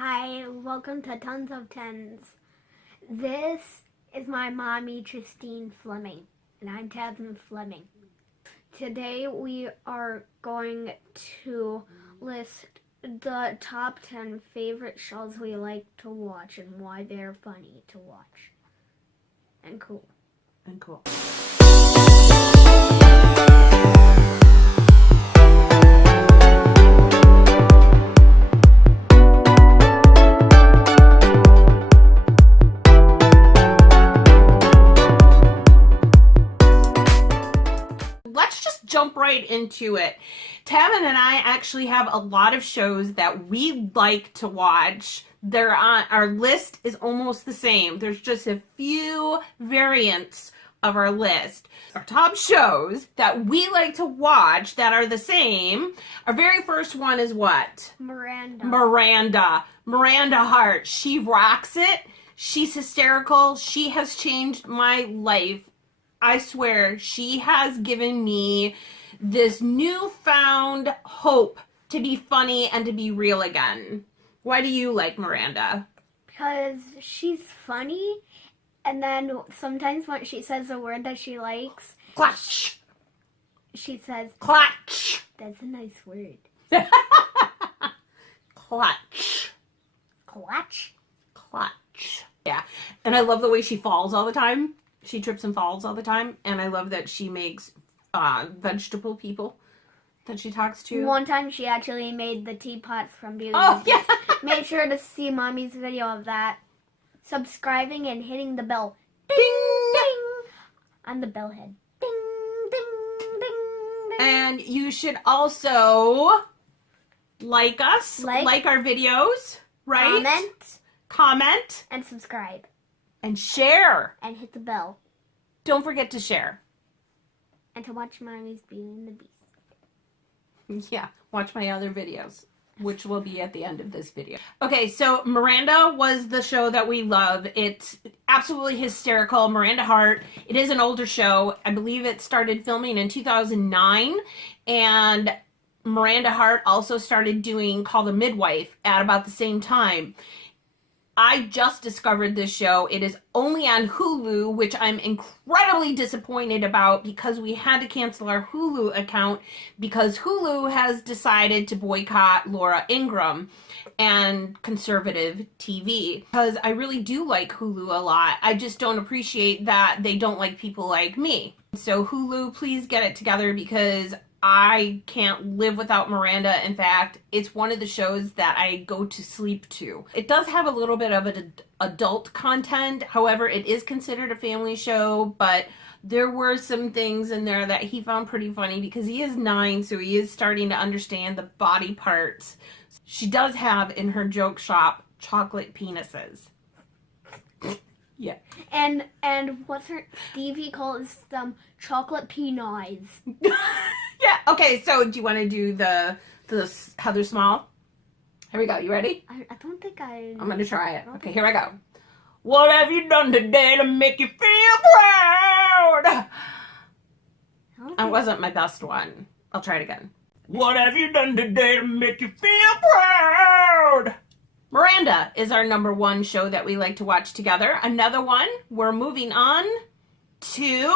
Hi, welcome to Tons of Tens. This is my mommy, Justine Fleming, and I'm Tavin Fleming. Today we are going to list the top 10 favorite shows we like to watch and why they're funny to watch. And cool. Let's just jump right into it. Tavin and I actually have a lot of shows that we like to watch. They're on our list is almost the same. There's just a few variants of our list. Our top shows that we like to watch that are the same. Our very first one is what? Miranda Hart. She rocks it. She's hysterical. She has changed my life. I swear, she has given me this newfound hope to be funny and to be real again. Why do you like Miranda? Because she's funny, and then sometimes when she says a word that she likes, Clutch. she says, Clutch. that's a nice word. Clutch. Clutch? Yeah. And I love the way she falls all the time. She trips and falls all the time. And I love that she makes vegetable people that she talks to. One time she actually made the teapots from Beauty. Oh, yeah. Make sure to see Mommy's video of that. Subscribing and hitting the bell. Ding! Ding! On the bell head. Ding, ding, ding, ding. And you should also like us. Like our videos. Right? Comment. And subscribe. And share. And hit the bell. Don't forget to share. And to watch Mommy's Beauty and the Beast. Yeah, watch my other videos, which will be at the end of this video. Okay, so Miranda was the show that we love. It's absolutely hysterical. Miranda Hart. It is an older show. I believe it started filming in 2009. And Miranda Hart also started doing Call the Midwife at about the same time. I just discovered this show. It is only on Hulu, which I'm incredibly disappointed about because we had to cancel our Hulu account because Hulu has decided to boycott Laura Ingraham and conservative TV. Because I really do like Hulu a lot. I just don't appreciate that they don't like people like me. So Hulu, please get it together because I can't live without Miranda. In fact, it's one of the shows that I go to sleep to. It does have a little bit of adult content. However, it is considered a family show, but there were some things in there that he found pretty funny because he is 9, so he is starting to understand the body parts. She does have in her joke shop chocolate penises. Yeah. And what's her Stevie calls them chocolate peanuts. Yeah. Okay. So do you want to do the how they're small? Here we go. You ready? I don't think I'm gonna try it. Okay. Here I go. What have you done today to make you feel proud? That wasn't my best one. I'll try it again. What have you done today to make you feel proud? Miranda is our number 1 show that we like to watch together. Another one, we're moving on to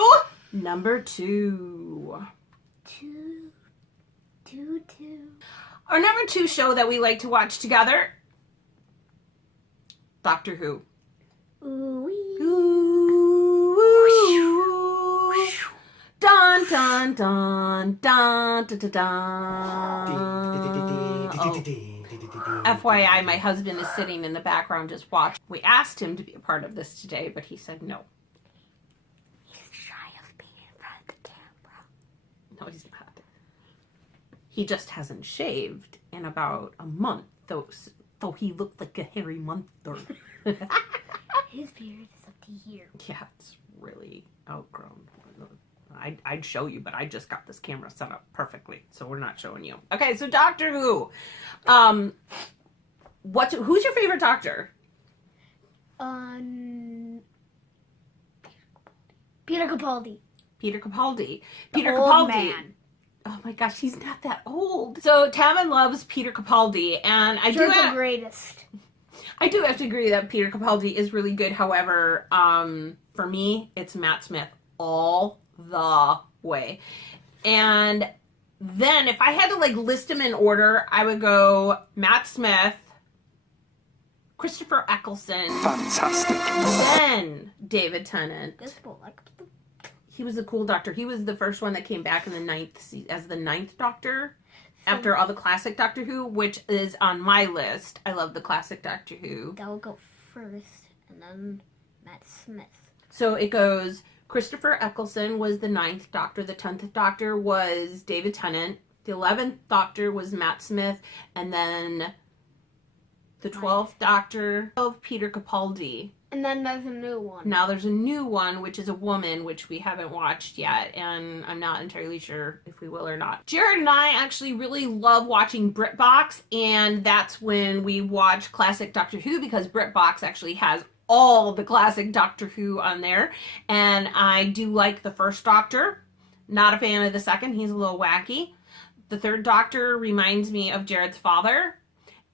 number 2. Our number 2 show that we like to watch together, Doctor Who. Dun dun dun dun dun dun dun. FYI, my husband is sitting in the background just watching. We asked him to be a part of this today, but he said no. He's shy of being in front of the camera. No, he's not. He just hasn't shaved in about a month, though he looked like a hairy monster. His beard is up to here. Yeah, it's really outgrown. I'd show you, but I just got this camera set up perfectly, so we're not showing you. Okay, so Doctor Who. Who's your favorite Doctor? Peter Capaldi. Peter Capaldi. The old man. Oh my gosh, he's not that old. So Tavin loves Peter Capaldi, and I do the greatest. I do have to agree that Peter Capaldi is really good. However, for me, it's Matt Smith all the way. And then if I had to like list them in order, I would go Matt Smith, Christopher Eccleston, Fantastic. then David Tennant. He was the cool doctor. He was the first one that came back in the as the ninth Doctor after all the classic Doctor Who, which is on my list. I love the classic Doctor Who. That will go first, and then Matt Smith. So it goes, Christopher Eccleston was the ninth Doctor. The 10th Doctor was David Tennant. The 11th Doctor was Matt Smith. And then the 12th Doctor of Peter Capaldi. And then there's a new one. Now there's a new one, which is a woman, which we haven't watched yet, and I'm not entirely sure if we will or not. Jared and I actually really love watching BritBox, and that's when we watch classic Doctor Who, because BritBox actually has all the classic Doctor Who on there, and I do like the first Doctor. Not a fan of the second. He's a little wacky. The third Doctor reminds me of Jared's father.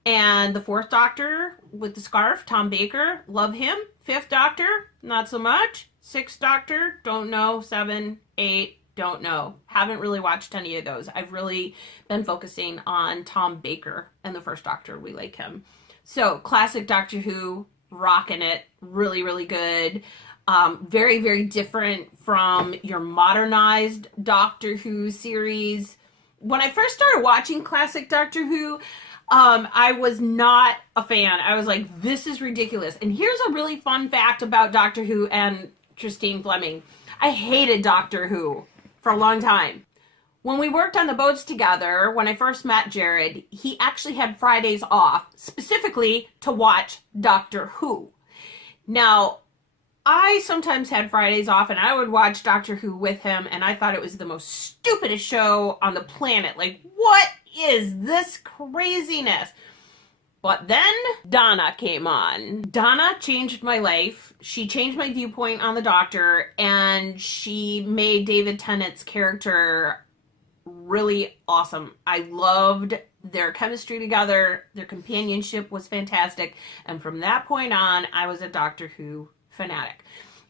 And the fourth Doctor with the scarf, Tom Baker, love him. Fifth Doctor, not so much. Sixth Doctor, don't know. 7, 8, don't know. Haven't really watched any of those. I've really been focusing on Tom Baker and the first Doctor. We like him. So, classic Doctor Who, rocking it. Really, really good. Very, very different from your modernized Doctor Who series. When I first started watching classic Doctor Who, I was not a fan. I was like, this is ridiculous. And here's a really fun fact about Doctor Who and Christine Fleming. I hated Doctor Who for a long time. When we worked on the boats together, when I first met Jared, he actually had Fridays off specifically to watch Doctor Who. Now, I sometimes had Fridays off and I would watch Doctor Who with him, and I thought it was the most stupidest show on the planet. Like, what is this craziness? But then Donna came on. Donna changed my life. She changed my viewpoint on the Doctor, and she made David Tennant's character really awesome. I loved their chemistry together. Their companionship was fantastic. And from that point on, I was a Doctor Who fanatic.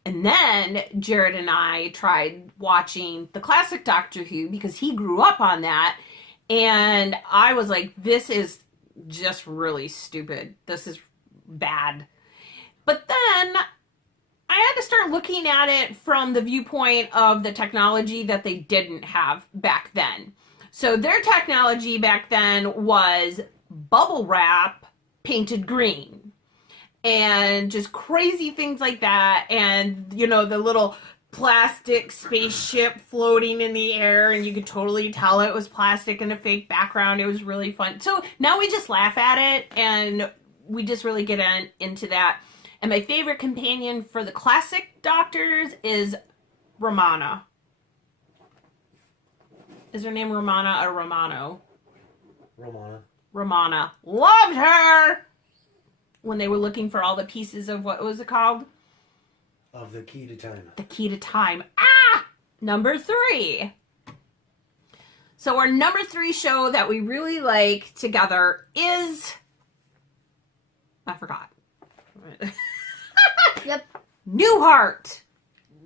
And then Jared and I tried watching the classic Doctor Who because he grew up on that. And I was like, this is just really stupid. This is bad. But then I had to start looking at it from the viewpoint of the technology that they didn't have back then. So their technology back then was bubble wrap painted green and just crazy things like that. And, you know, the little plastic spaceship floating in the air, and you could totally tell it was plastic in a fake background. It was really fun. So now we just laugh at it, and we just really get into that. And my favorite companion for the classic Doctors is Romana. Is her name Romana or Romano? Romana. Romana. Loved her! When they were looking for all the pieces of, what was it called? Of the Key to Time. The Key to Time. Ah! Number 3. So our number 3 show that we really like together is... I forgot. Yep. Newhart.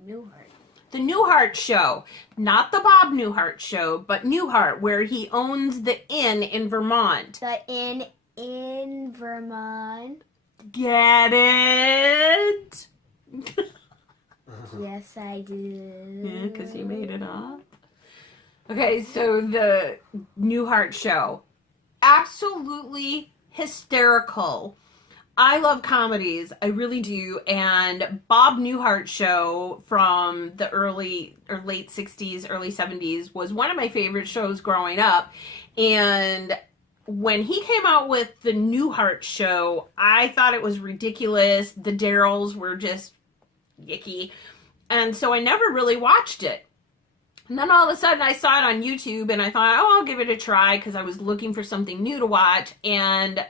Newhart. The Newhart Show. Not the Bob Newhart Show, but Newhart, where he owns the inn in Vermont. The inn in Vermont. Get it? Yes, I do. Yeah, because you made it up. Okay, so the Newhart Show. Absolutely hysterical. I love comedies. I really do. And Bob Newhart Show from the early or late 60s, early 70s was one of my favorite shows growing up. And when he came out with the Newhart Show, I thought it was ridiculous. The Darryls were just yicky. And so I never really watched it. And then all of a sudden I saw it on YouTube and I thought, oh, I'll give it a try because I was looking for something new to watch. And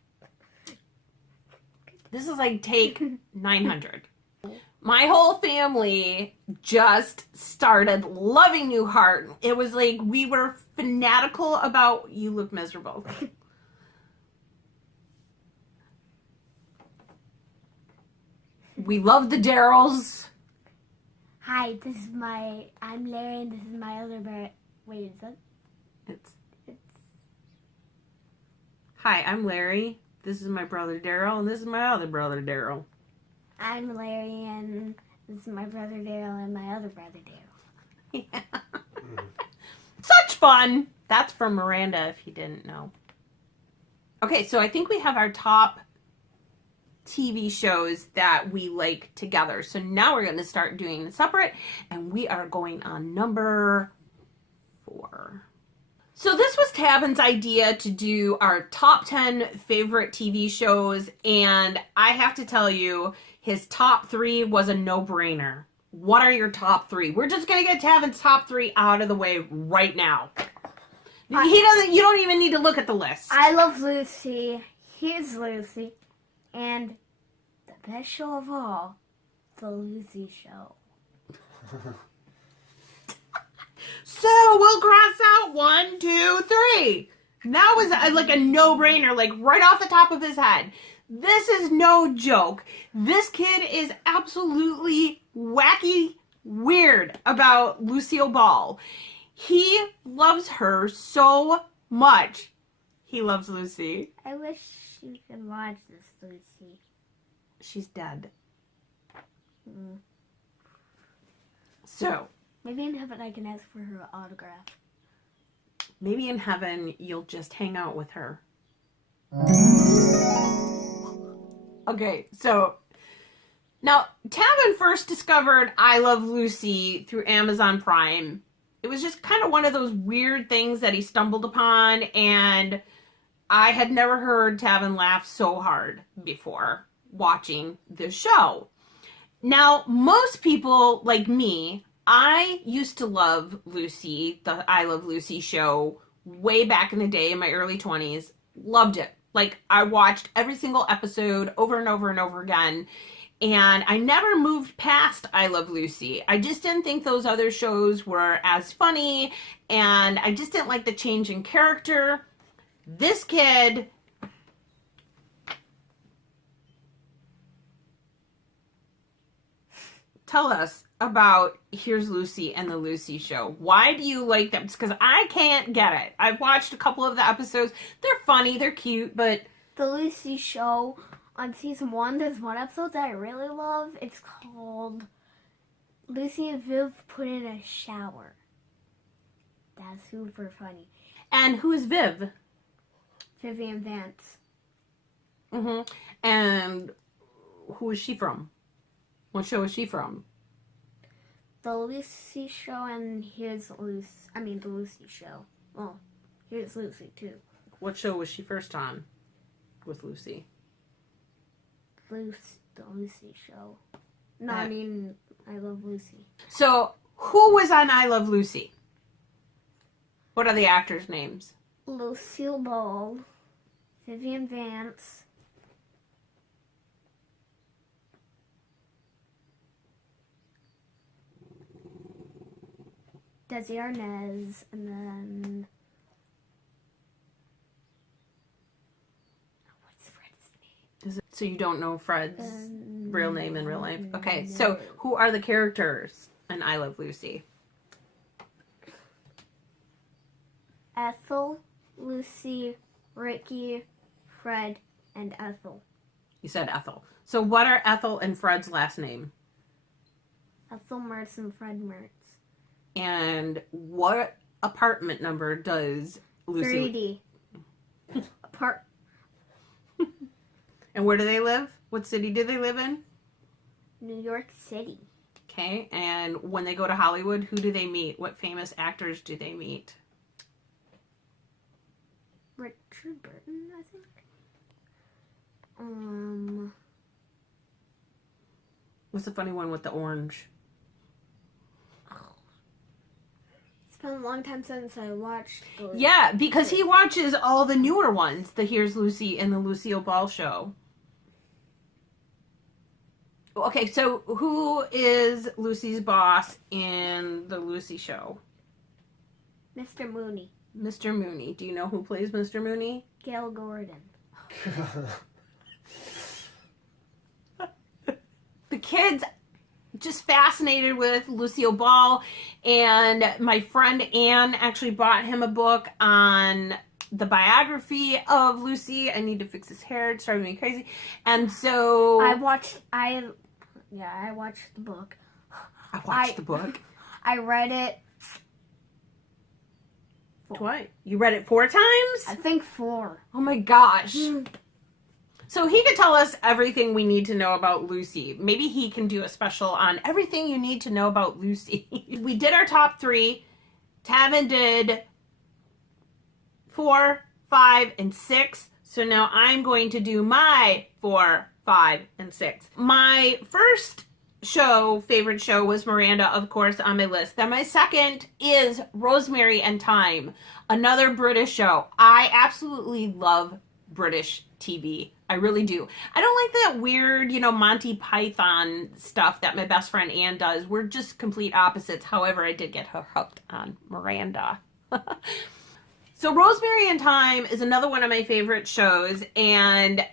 this is like take 900. My whole family just started loving Newhart. It was like we were fanatical about... You look miserable. We love the Daryls. Hi, I'm Larry, and this is my other brother. Wait, is that? It's Hi, I'm Larry. This is my brother Daryl, and this is my other brother Daryl. I'm Larry, and this is my brother Daryl, and my other brother Daryl. Yeah. Such fun! That's from Miranda, if you didn't know. Okay, so I think we have our top TV shows that we like together. So now we're going to start doing separate, and we are going on number 4. So this was Tavin's idea to do our top 10 favorite TV shows, and I have to tell you, his top 3 was a no-brainer. What are your top 3? We're just going to get Tavin's top 3 out of the way right now. You don't even need to look at the list. I Love Lucy, Here's Lucy, and the best show of all, The Lucy Show. So we'll cross out 1, 2, 3. That was like a no-brainer, like right off the top of his head. This is no joke. This kid is absolutely wacky weird about Lucille Ball. He loves her so much. He loves Lucy. I wish you could watch this, Lucy. She's dead. So, maybe in heaven I can ask for her autograph. Maybe in heaven you'll just hang out with her. Okay, so now Tavin first discovered I Love Lucy through Amazon Prime. It was just kind of one of those weird things that he stumbled upon, and I had never heard Tavin laugh so hard before watching the show. Now, most people like me, I used to love Lucy, the I Love Lucy show, way back in the day in my early 20s. Loved it. Like, I watched every single episode over and over and over again. And I never moved past I Love Lucy. I just didn't think those other shows were as funny. And I just didn't like the change in character. This kid... Tell us about Here's Lucy and the Lucy Show. Why do you like them? Because I can't get it. I've watched a couple of the episodes. They're funny, they're cute, but... The Lucy Show, on season 1, there's one episode that I really love. It's called Lucy and Viv Put in a Shower. That's super funny. And who is Viv? Vivian Vance. And who is she from? What show is she from? The Lucy Show and Here's Lucy. The Lucy Show. Well, Here's Lucy, too. What show was she first on with Lucy? The Lucy Show. No, I Love Lucy. So, who was on I Love Lucy? What are the actors' names? Lucille Ball, Vivian Vance, Desi Arnaz, and then... What's Fred's name? So you don't know Fred's real name in real life? Okay, so who are the characters in I Love Lucy? Ethel, Lucy, Ricky, Fred, and Ethel. You said Ethel. So what are Ethel and Fred's last name? Ethel Mertz and Fred Mertz. And what apartment number does Lucy... 3D. And where do they live? What city do they live in? New York City. Okay, and when they go to Hollywood, who do they meet? What famous actors do they meet? Richard Burton, I think. What's the funny one with the orange? It's been a long time since I watched those. Yeah, because he watches all the newer ones, the Here's Lucy and the Lucille Ball Show. Okay, so who is Lucy's boss in the Lucy Show? Mr. Mooney. Mr. Mooney. Do you know who plays Mr. Mooney? Gail Gordon. kids just fascinated with Lucille Ball, and my friend Anne actually bought him a book on the biography of Lucy. I need to fix his hair. It's driving me crazy. And so I watched the book. I watched the book. I read it Twice. You read it 4 times? I think 4. Oh my gosh. So he could tell us everything we need to know about Lucy. Maybe he can do a special on everything you need to know about Lucy. We did our top 3. Tavin did 4, 5, and 6. So now I'm going to do my 4, 5, and 6. My first favorite show was Miranda, of course, on my list. Then my second is Rosemary and Thyme, another British show. I absolutely love British TV. I really do. I don't like that weird, Monty Python stuff that my best friend Anne does. We're just complete opposites. However, I did get her hooked on Miranda. So Rosemary and Thyme is another one of my favorite shows, and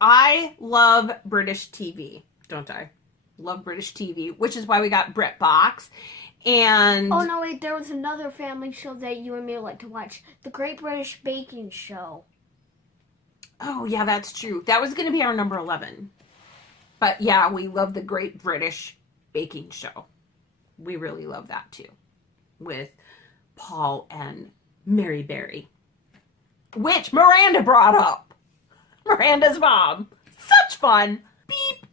I love British TV, don't I? Love British TV, which is why we got BritBox. And oh no, wait, there was another family show that you and me like to watch, The Great British Baking Show. Oh yeah, that's true. That was going to be our number 11. But yeah, we love The Great British Baking Show. We really love that too, with Paul and Mary Berry, which Miranda brought up. Miranda's mom. Such fun. Beep.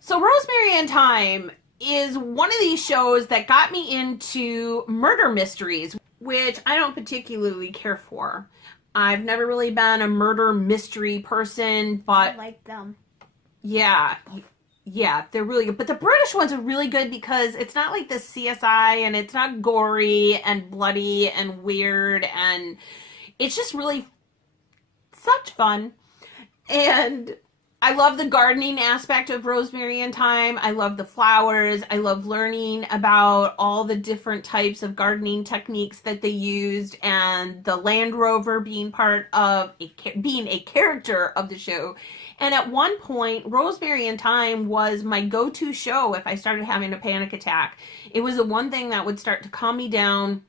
So Rosemary and Thyme is one of these shows that got me into murder mysteries, which I don't particularly care for. I've never really been a murder mystery person, but I like them. Yeah, they're really good. But the British ones are really good because it's not like the CSI, and it's not gory and bloody and weird, and it's just really such fun. And I love the gardening aspect of Rosemary and Thyme. I love the flowers. I love learning about all the different types of gardening techniques that they used, and the Land Rover being being a character of the show. And at one point, Rosemary and Thyme was my go-to show if I started having a panic attack. It was the one thing that would start to calm me down.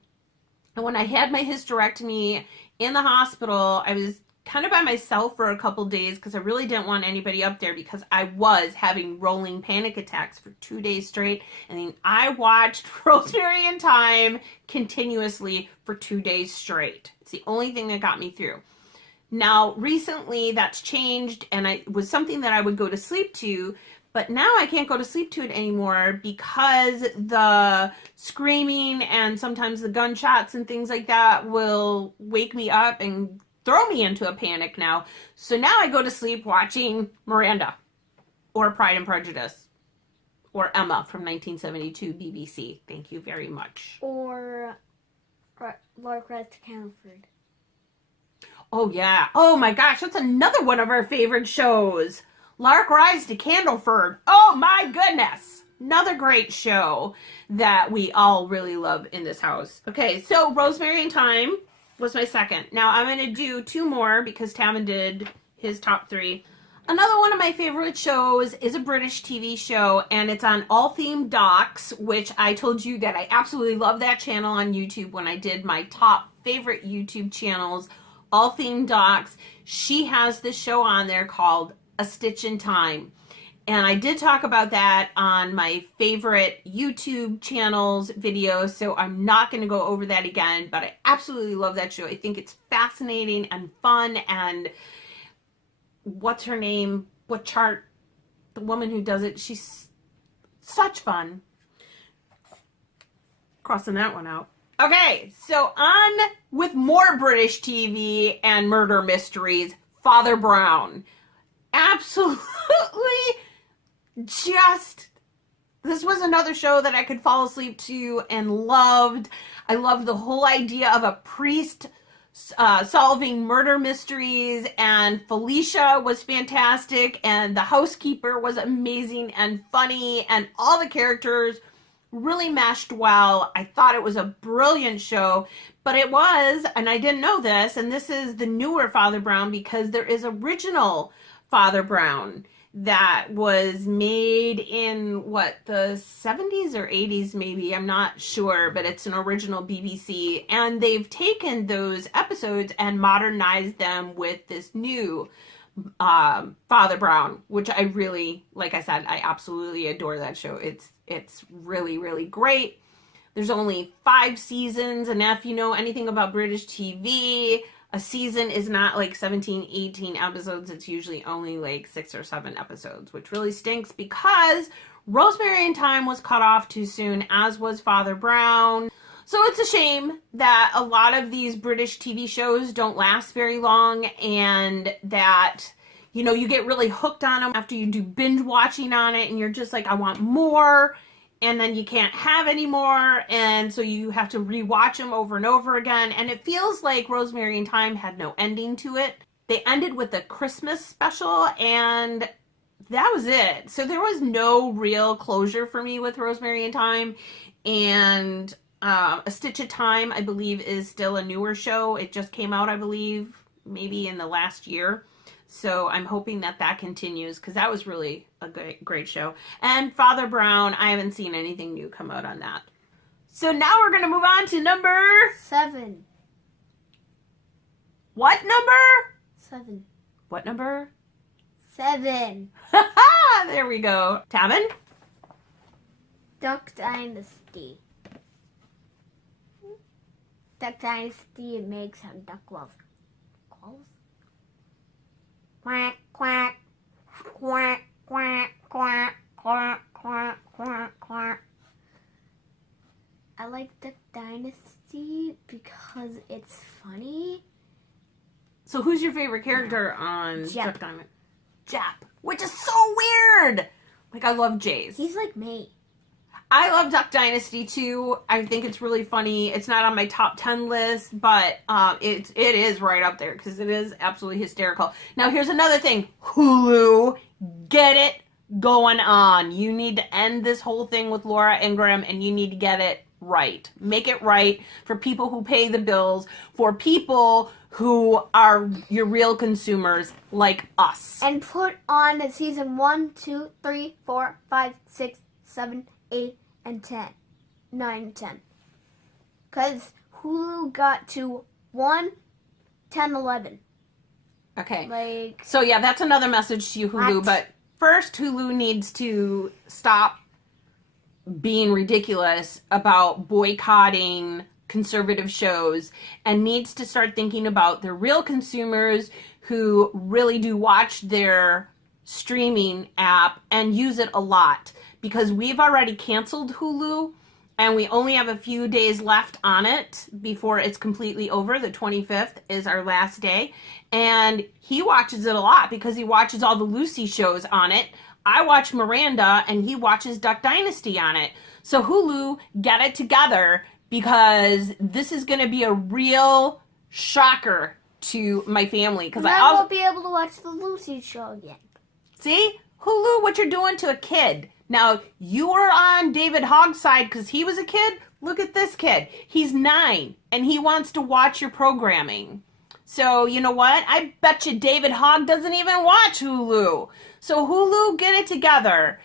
And when I had my hysterectomy in the hospital, I was kind of by myself for a couple days because I really didn't want anybody up there because I was having rolling panic attacks for 2 days straight. And then I watched Rosemary and Thyme continuously for 2 days straight. It's the only thing that got me through. Now, recently that's changed, and it was something that I would go to sleep to, but now I can't go to sleep to it anymore because the screaming and sometimes the gunshots and things like that will wake me up and throw me into a panic now. So now I go to sleep watching Miranda or Pride and Prejudice or Emma from 1972 BBC. Thank you very much. Or Lark Rise to Canterford. Oh yeah. Oh my gosh, that's another one of our favorite shows. Lark Rise to Candleford. Oh my goodness. Another great show that we all really love in this house. Okay, so Rosemary and Thyme was my second. Now I'm going to do 2 more because Tavin did his top 3. Another one of my favorite shows is a British TV show, and it's on All Theme Docs, which I told you that I absolutely love that channel on YouTube when I did my top favorite YouTube channels, All Theme Docs. She has this show on there called A Stitch in Time. And I did talk about that on my favorite YouTube channels video, so I'm not going to go over that again, but I absolutely love that show. I think it's fascinating and fun, and what's her name? What chart? The woman who does it, she's such fun. Crossing that one out. Okay, so on with more British TV and murder mysteries, Father Brown. Absolutely this was another show that I could fall asleep to and loved. I loved the whole idea of a priest solving murder mysteries, and Felicia was fantastic, and the housekeeper was amazing and funny, and all the characters really meshed well. I thought it was a brilliant show, but it was, and I didn't know this, and this is the newer Father Brown because there is original Father Brown. that was made in the 70s or 80s maybe, I'm not sure, but it's an original BBC, and they've taken those episodes and modernized them with this new Father Brown, which I really, like I said, I absolutely adore that show. It's really, really great. There's only 5 seasons, and if you know anything about British TV, a season is not like 17, 18 episodes. It's usually only like 6 or 7 episodes, which really stinks because Rosemary and Thyme was cut off too soon, as was Father Brown. So it's a shame that a lot of these British TV shows don't last very long, and that, you know, you get really hooked on them after you do binge watching on it, and you're just like, I want more. And then you can't have any more, and so you have to rewatch them over and over again. And it feels like Rosemary and Thyme had no ending to it. They ended with a Christmas special, and that was it. So there was no real closure for me with Rosemary and Thyme. And A Stitch of Time, I believe, is still a newer show. It just came out, I believe, maybe in the last year. So I'm hoping that that continues, because that was really a great show. And Father Brown, I haven't seen anything new come out on that. So now we're going to move on to number... 7. What number? 7. What number? 7. There we go. Tavin? Duck Dynasty. Duck Dynasty makes some duck calls. Quack, quack, quack, quack, quack, quack, quack, quack, quack. I like Duck Dynasty because it's funny. So who's your favorite character on Jap. Duck Dynasty? Jap, which is so weird. Like, I love Jays. He's like me. I love Duck Dynasty too. I think it's really funny. It's not on my top 10 list, but it is right up there because it is absolutely hysterical. Now, here's another thing. Hulu, get it going on. You need to end this whole thing with Laura Ingraham, and you need to get it right. Make it right for people who pay the bills, for people who are your real consumers like us. And put on season 1, 2, 3, 4, 5, 6, 7, 8, and 10. 9, 10. Because Hulu got to 1, 10, 11. Okay. Like... So, yeah, that's another message to you, Hulu. What? But first, Hulu needs to stop being ridiculous about boycotting conservative shows and needs to start thinking about the real consumers who really do watch their streaming app and use it a lot. Because we've already canceled Hulu, and we only have a few days left on it before it's completely over. The 25th is our last day. And he watches it a lot because he watches all the Lucy shows on it. I watch Miranda, and he watches Duck Dynasty on it. So Hulu, get it together, because this is going to be a real shocker to my family. Because I won't be able to watch the Lucy show again. See? Hulu, what you're doing to a kid. Now, you were on David Hogg's side because he was a kid. Look at this kid. He's 9, and he wants to watch your programming. So, you know what? I bet you David Hogg doesn't even watch Hulu. So, Hulu, get it together.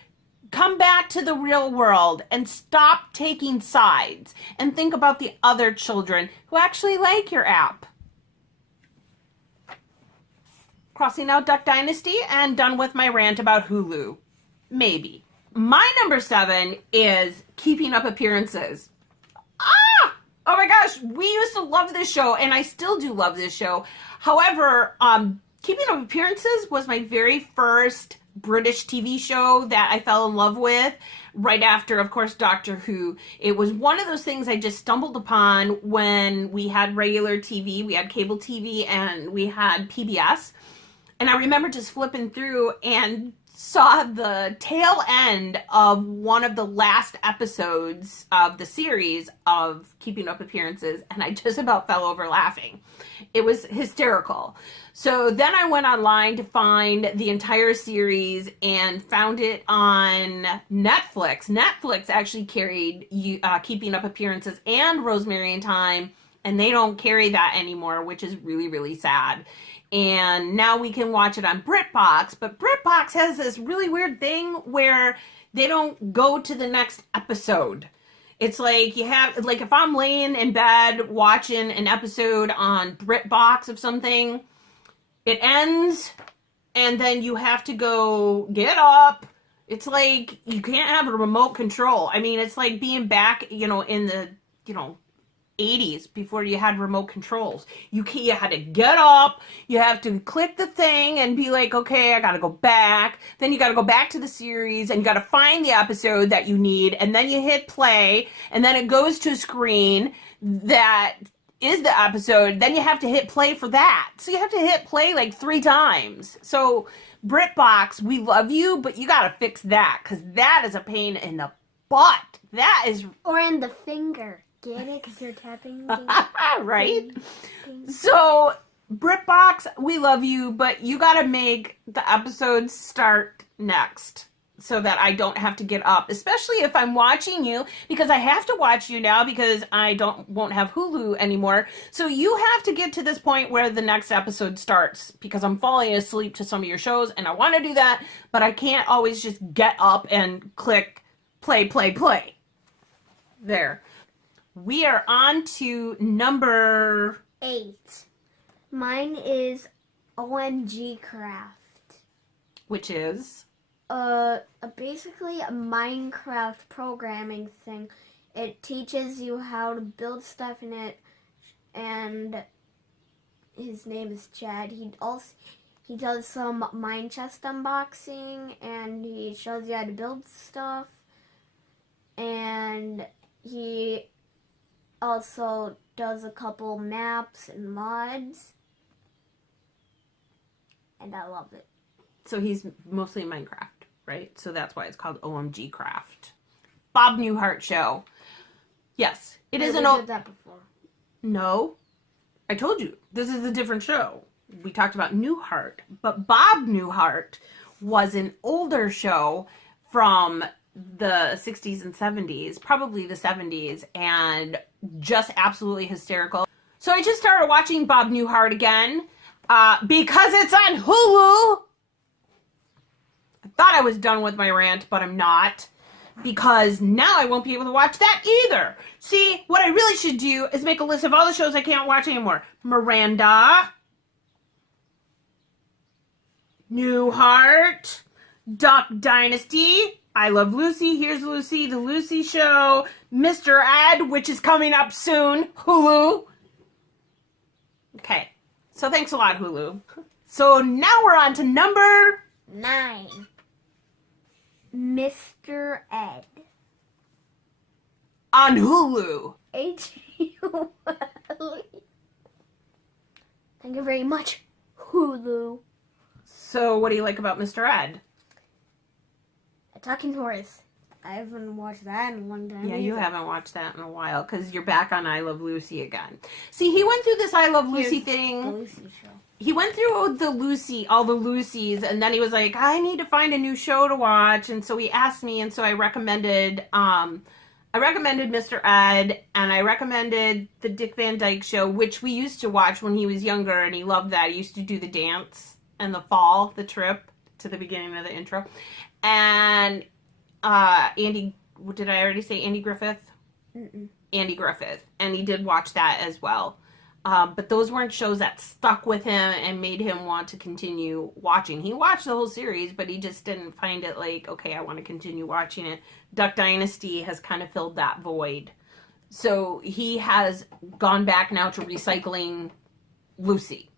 Come back to the real world and stop taking sides. And think about the other children who actually like your app. Crossing out Duck Dynasty and done with my rant about Hulu. Maybe. My number 7 is Keeping Up Appearances. Oh my gosh, we used to love this show, and I still do love this show. However, Keeping Up Appearances was my very first British TV show that I fell in love with right after, of course, Doctor Who. It was one of those things I just stumbled upon when we had regular TV, we had cable TV, and we had PBS. And I remember just flipping through and saw the tail end of one of the last episodes of the series of Keeping Up Appearances, and I just about fell over laughing. It was hysterical. So then I went online to find the entire series and found it on Netflix. Netflix actually carried Keeping Up Appearances and Rosemary and Thyme, and they don't carry that anymore, which is really, really sad. and now we can watch it on BritBox. But BritBox has this really weird thing where they don't go to the next episode. It's like you have, like if I'm laying in bed watching an episode on BritBox of something, it ends and then you have to go get up. It's like you can't have a remote control. I mean, it's like being back, in the, 80s before you had remote controls. You had to get up, you have to click the thing and be like, okay, I gotta go back. Then you gotta go back to the series and you gotta find the episode that you need, and then you hit play, and then it goes to a screen that is the episode. Then you have to hit play for that. So you have to hit play like 3 times. So BritBox, we love you, but you gotta fix that, because that is a pain in the butt. That is... Or in the finger. Get it? Because you're tapping. Right? So, BritBox, we love you, but you gotta make the episodes start next so that I don't have to get up, especially if I'm watching you, because I have to watch you now because I won't have Hulu anymore. So you have to get to this point where the next episode starts, because I'm falling asleep to some of your shows and I want to do that, but I can't always just get up and click play, play, play. There. We are on to number 8. Mine is OMG Craft. Which is? Basically a Minecraft programming thing. It teaches you how to build stuff in it, and his name is Chad. He does some mine chest unboxing, and he shows you how to build stuff, and he also does a couple maps and mods, and I love it. So he's mostly Minecraft, right? So that's why it's called OMG Craft. Bob Newhart Show. Yes, it is an old... did that before. No, I told you this is a different show. We talked about Newhart, but Bob Newhart was an older show from the 60s and 70s, probably the 70s, and just absolutely hysterical. So I just started watching Bob Newhart again because it's on Hulu. I thought I was done with my rant, but I'm not, because now I won't be able to watch that either. See, what I really should do is make a list of all the shows I can't watch anymore. Miranda, Newhart, Duck Dynasty, I Love Lucy, Here's Lucy, The Lucy Show, Mr. Ed, which is coming up soon, Hulu. Okay, so thanks a lot, Hulu. So now we're on to number 9. Mr. Ed. on Hulu. H-U-L-E. Thank you very much, Hulu. So what do you like about Mr. Ed? A Talking Horse. I haven't watched that in a long time. Yeah, you haven't watched that in a while because you're back on I Love Lucy again. See, he went through this I Love Lucy thing. The Lucy Show. He went through all the Lucys, and then he was like, I need to find a new show to watch, and so he asked me, and so I recommended Mr. Ed, and I recommended the Dick Van Dyke Show, which we used to watch when he was younger, and he loved that. He used to do the dance and the fall, the trip to the beginning of the intro. And Andy, did I already say Andy Griffith? Mm-mm. Andy Griffith, and he did watch that as well. But those weren't shows that stuck with him and made him want to continue watching. He watched the whole series, but he just didn't find it like, okay, I want to continue watching it. Duck Dynasty has kind of filled that void. So he has gone back now to recycling Lucy.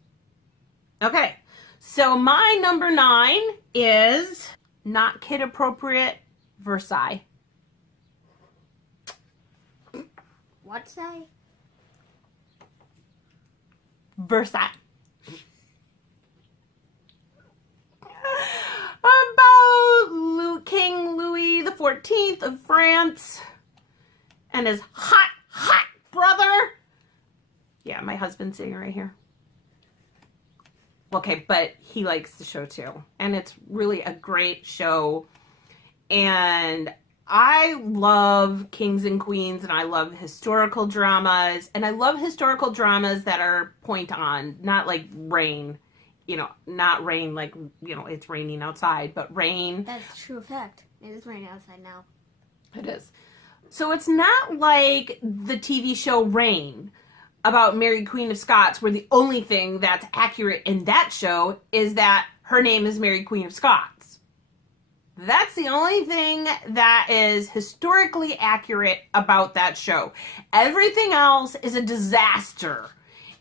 Okay, so my number 9 is not kid appropriate, Versailles. What's that? Versailles. About King Louis XIV of France and his hot brother. Yeah, my husband's sitting right here. Okay, but he likes the show too. And it's really a great show. And I love kings and queens, and I love historical dramas, and I love historical dramas that are point on, not like Rain. not rain like, it's raining outside, but rain. That's true fact. It is raining outside now. It is. So it's not like the TV show Rain about Mary Queen of Scots, where the only thing that's accurate in that show is that her name is Mary Queen of Scots. That's the only thing that is historically accurate about that show. Everything else is a disaster.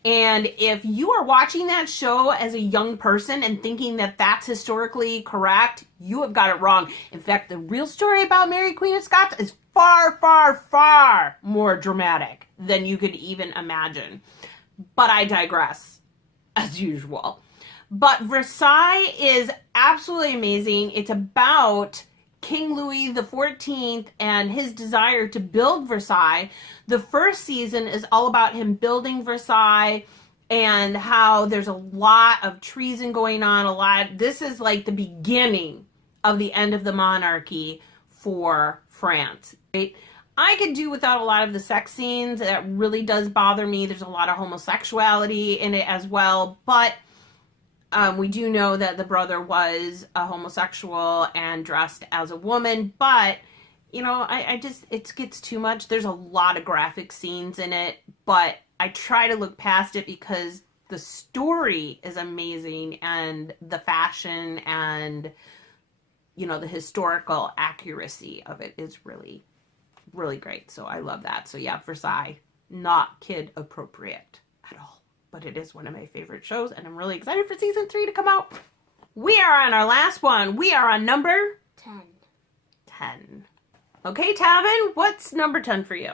And if you are watching that show as a young person and thinking that that's historically correct, you have got it wrong. In fact, the real story about Mary Queen of Scots is far, far, far more dramatic than you could even imagine. But I digress, as usual. But Versailles is absolutely amazing. It's about King Louis XIV and his desire to build Versailles. The first season is all about him building Versailles and how there's a lot of treason going on. This is like the beginning of the end of the monarchy for France. Right? I could do without a lot of the sex scenes. That really does bother me. There's a lot of homosexuality in it as well, but we do know that the brother was a homosexual and dressed as a woman, but, it gets too much. There's a lot of graphic scenes in it, but I try to look past it because the story is amazing and the fashion and, the historical accuracy of it is really, really great. So I love that. So yeah, Versailles, not kid appropriate at all. But it is one of my favorite shows, and I'm really excited for season 3 to come out. We are on our last one. We are on number 10. 10. Okay, Tavin, what's number 10 for you?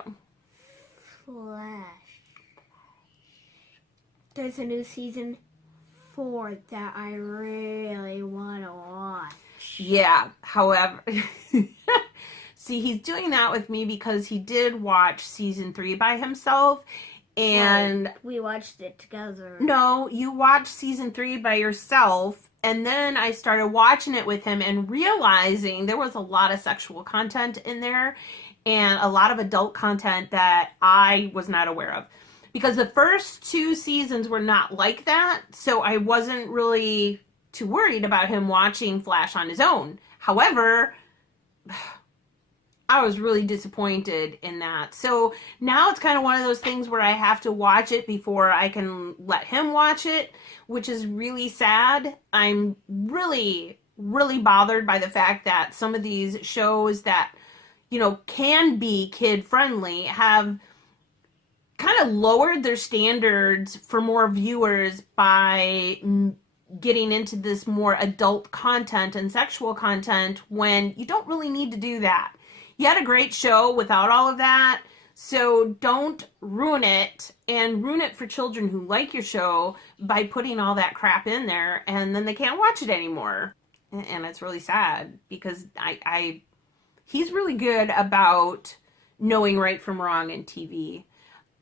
Flash. There's a new season 4 that I really want to watch. Yeah, however, see, he's doing that with me because he did watch season 3 by himself. And we watched it together. No, you watched season 3 by yourself, and then I started watching it with him and realizing there was a lot of sexual content in there and a lot of adult content that I was not aware of. Because the first 2 seasons were not like that, so I wasn't really too worried about him watching Flash on his own. However, I was really disappointed in that. So now it's kind of one of those things where I have to watch it before I can let him watch it, which is really sad. I'm really, really bothered by the fact that some of these shows that, can be kid friendly have kind of lowered their standards for more viewers by getting into this more adult content and sexual content when you don't really need to do that. You had a great show without all of that, so don't ruin it, and ruin it for children who like your show by putting all that crap in there, and then they can't watch it anymore. And it's really sad, because he's really good about knowing right from wrong in TV.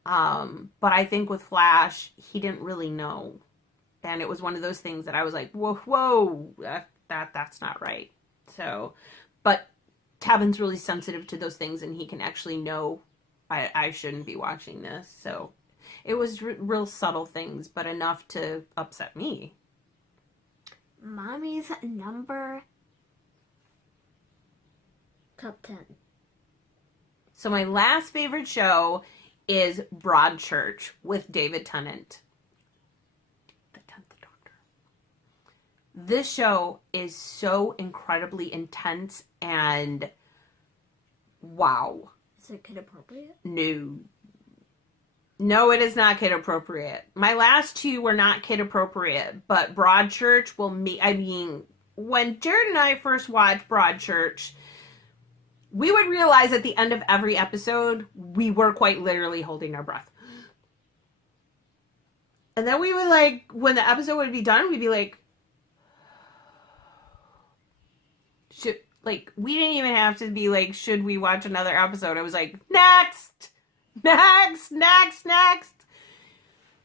But I think with Flash, he didn't really know. And it was one of those things that I was like, whoa, that's not right. So, but Tavin's really sensitive to those things, and he can actually know I shouldn't be watching this. So it was real subtle things, but enough to upset me. Mommy's number top 10. So my last favorite show is Broadchurch with David Tennant. The 10th Doctor. This show is so incredibly intense and wow. Is it kid appropriate? No, it is not kid appropriate. My last 2 were not kid appropriate, but Broadchurch will when Jared and I first watched Broadchurch, we would realize at the end of every episode, we were quite literally holding our breath. And then we would when the episode would be done, we'd be like, we didn't even have to be like, should we watch another episode? I was like, next.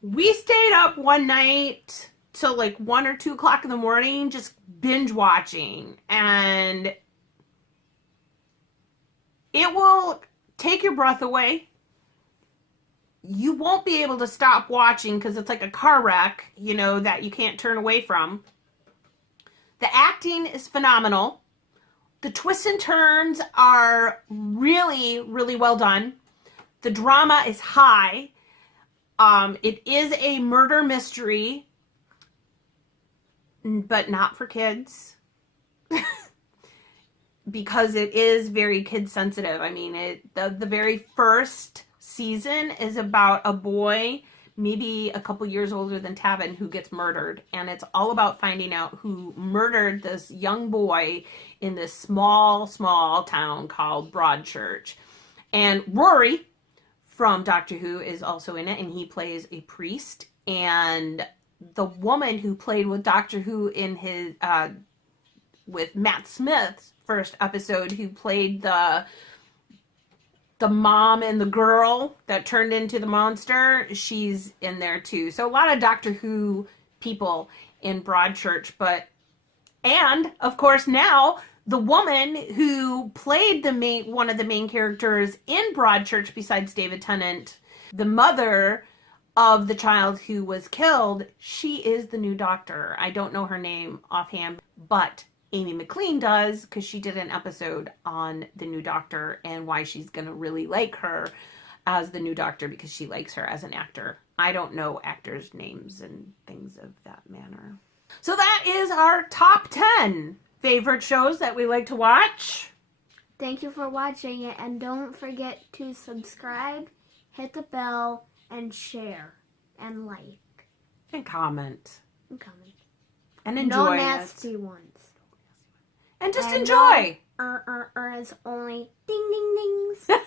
We stayed up one night till 1 or 2 o'clock in the morning, just binge watching. And it will take your breath away. you won't be able to stop watching because it's like a car wreck, you know, that you can't turn away from. The acting is phenomenal. The twists and turns are really, really well done. The drama is high. It is a murder mystery, but not for kids. Because it is very kid sensitive. I mean, the very first season is about a boy, maybe a couple years older than Tavin, who gets murdered. And it's all about finding out who murdered this young boy in this small, small town called Broadchurch. And Rory from Doctor Who is also in it, and he plays a priest. And the woman who played with Doctor Who in his with Matt Smith's first episode, who played the mom and the girl that turned into the monster, she's in there too. So a lot of Doctor Who people in Broadchurch, and of course now the woman who played one of the main characters in Broadchurch besides David Tennant, the mother of the child who was killed, she is the new Doctor. I don't know her name offhand, but Amy McLean does, because she did an episode on the new Doctor and why she's going to really like her as the new Doctor, because she likes her as an actor. I don't know actors' names and things of that manner. So that is our top 10 favorite shows that we like to watch. Thank you for watching it, and don't forget to subscribe, hit the bell, and share, and like. And comment. And comment. And enjoy no it. nasty ones. And just and enjoy. Is only ding ding dings.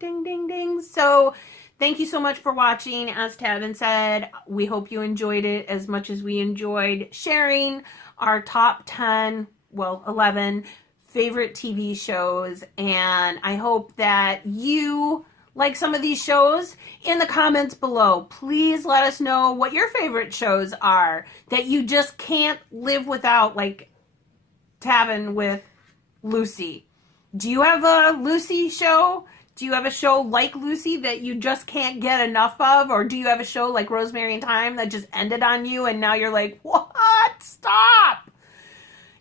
Ding ding ding. So thank you so much for watching. As Tavin said, we hope you enjoyed it as much as we enjoyed sharing our top 10, 11 favorite TV shows. And I hope that you like some of these shows. In the comments below, please let us know what your favorite shows are that you just can't live without, like Tavin with Lucy. Do you have a Lucy show? Do you have a show like Lucy that you just can't get enough of? Or do you have a show like Rosemary and Thyme that just ended on you and now you're like, what? Stop!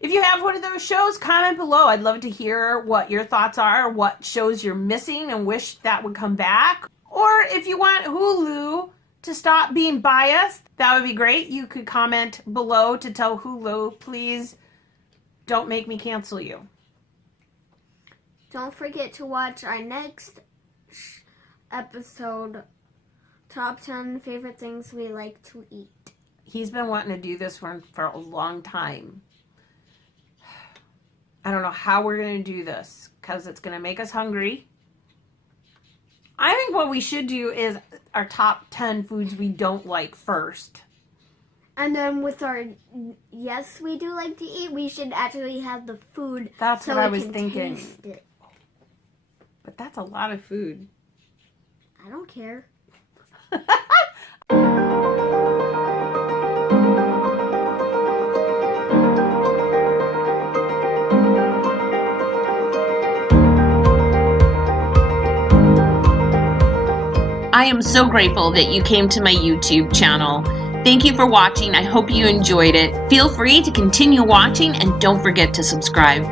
If you have one of those shows, comment below. I'd love to hear what your thoughts are, what shows you're missing and wish that would come back. Or if you want Hulu to stop being biased, that would be great. You could comment below to tell Hulu, please don't make me cancel you. Don't forget to watch our next episode, Top 10 Favorite Things We Like to Eat. He's been wanting to do this one for a long time. I don't know how we're going to do this because it's going to make us hungry. I think what we should do is our top 10 foods we don't like first. And then with our yes, we do like to eat, we should actually have the food. That's so what I we was can thinking. Taste it. But that's a lot of food. I don't care. I am so grateful that you came to my YouTube channel. Thank you for watching. I hope you enjoyed it. Feel free to continue watching and don't forget to subscribe.